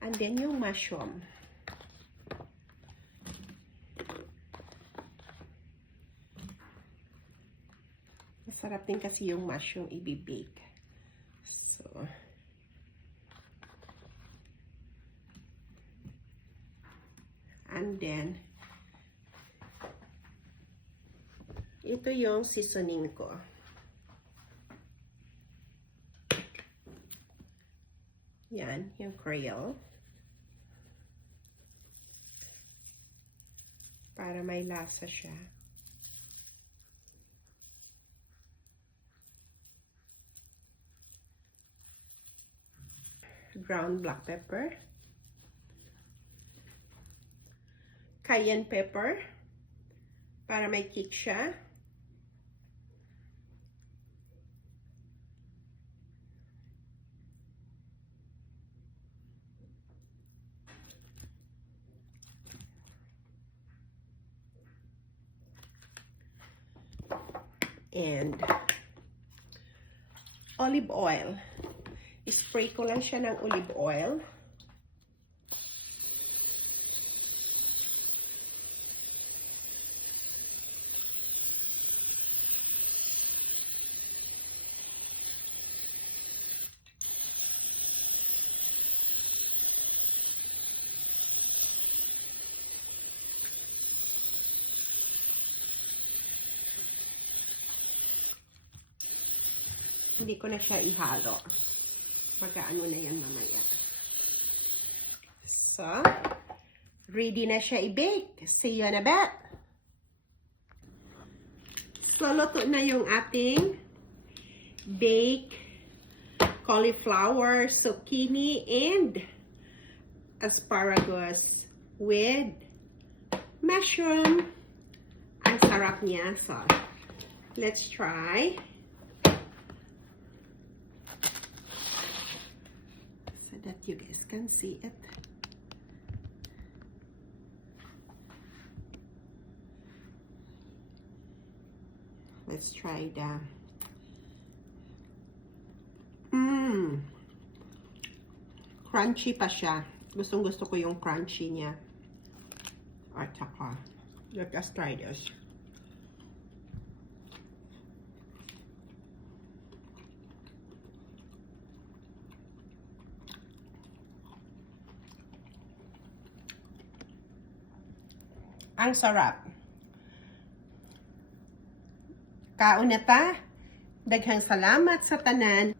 And then yung mushroom. Masarap din kasi yung mushroom i-bake. So, and then, ito yung seasoning ko. Yan, yung Creole. Para may lasa siya. Ground black pepper. Cayenne pepper. Para may kick siya. And olive oil. Spray ko lang siya ng olive oil. Hindi ko na siya ihalo. Mag-ano na yan mamaya. So, ready na siya i-bake. See you in a bit. So, luto na yung ating baked cauliflower, zucchini, and asparagus with mushroom. Ang sarap niya. So, let's try. That you guys can see it. Let's try the crunchy pa siya. Gustong gusto ko yung crunchy niya. At saka, let us try this. Ang sarap. Kaon na ta. Daghang salamat sa tanan.